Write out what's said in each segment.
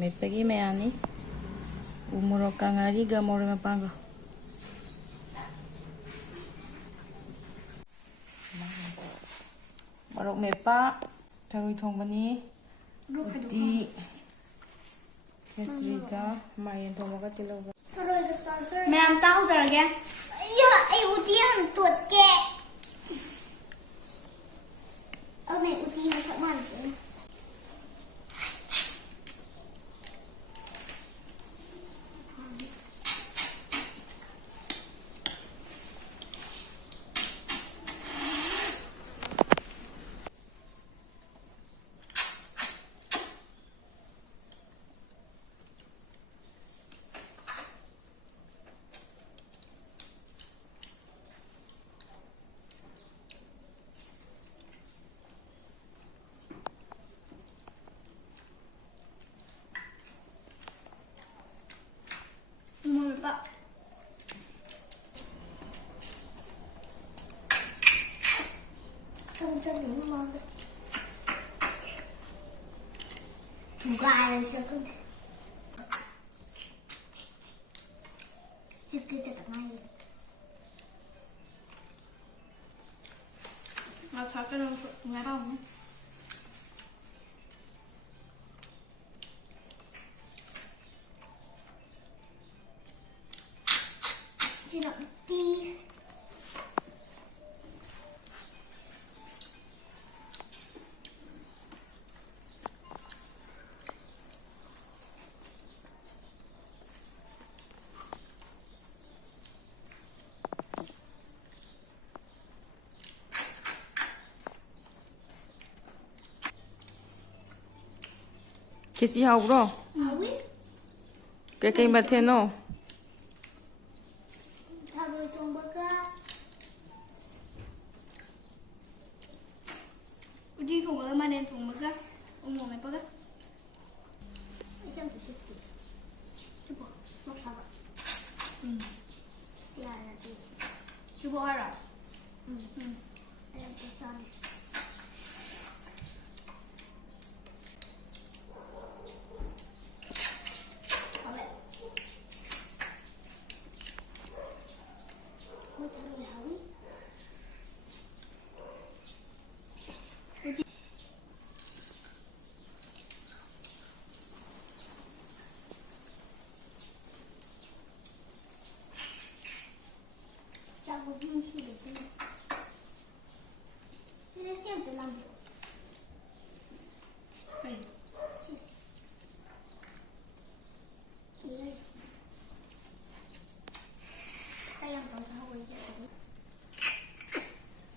ꯃꯦꯠꯄꯒꯤ ꯃꯌꯥꯝꯅꯤ ꯎ ꯃꯣꯔꯣꯛꯀ ꯉꯥꯔꯤꯒ ꯃꯣꯔꯣꯏ ꯃꯄꯥꯡꯒ ꯃꯣꯔꯣꯛ ꯃꯦꯠꯄ ꯊꯔꯣꯏ ꯊꯣꯡꯕꯅꯤ ꯎꯇꯤ ꯈꯦꯆ꯭ꯔꯤꯒ ꯃꯥꯏꯔꯦꯟ ꯊꯣꯡꯕꯒ ꯇꯤꯜꯍꯧꯒ ꯊꯔꯣꯏꯒ ꯆꯥꯖꯔꯒꯦ ꯃꯌꯥꯝ ꯆꯥꯍꯧꯖꯔꯒꯦ ꯑꯩ ꯎꯇꯤ ꯌꯥꯝ ꯇꯣꯠꯀꯦ ꯑꯗꯨꯅꯦ ꯎꯇꯤ ꯃꯁꯛ ꯃꯥꯟꯅꯁꯦ Guys, look at just get it my I'll talk it over now. You know, the Kesi haubro kay matheno Tharo thongbaga uji thongbaga manen thongbaga mo mai paga Isang piti Coba mau sabar Siapa lagi Coba harap Ayam kacang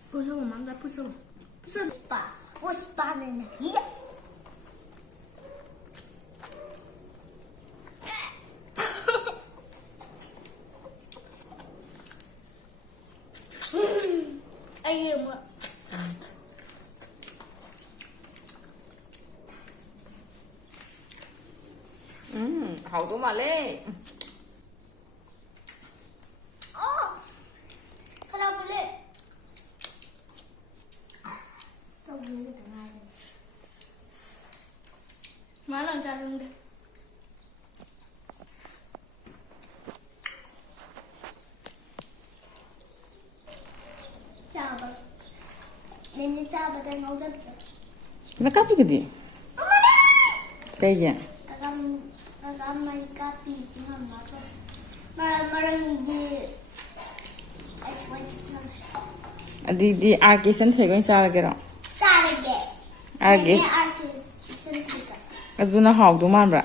Puso mangga puso. Puso spa. O spa na na. Ayun mo. hậu tú mà lê Má lần ra luôn đi. Chào bà. Nên đi chào bà tên nấu rất kìa. nó cắp cái gì cây gì Kagam may kapi tingnan ba to. Marami di ay wait đi arki sen phải coi sao cái đó Sarage. arki aduna hậu tú man bra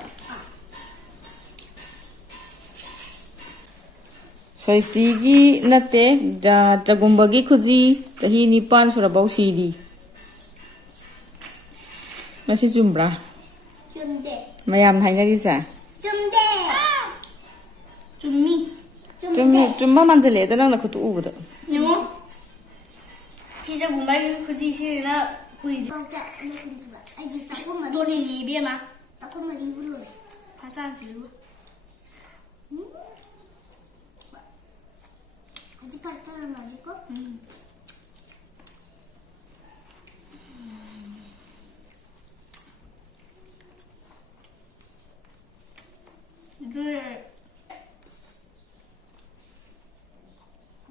Soistigi nate jagumbagi khuji chahi nipan surabau sidi masi chumbra Chumde. mayam thainari sa Chumde. Chummi. chumma manjale da nang na khutu ubada Nemo. Chicha gumbai khuji sina puri. Ai di takut mah. Doni ni biar mah. Takut mah di dulu. Pasan sih dulu. Aji pasan lagi kok. 그래.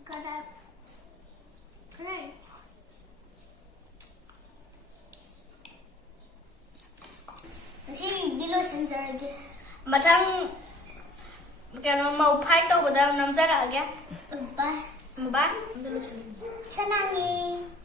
가자. 그래. 다시 니로 신자르게. 마당 그냥 mau phai tàu vào đâu nằm ra lại kìa. Bye. Bye. Sarangi.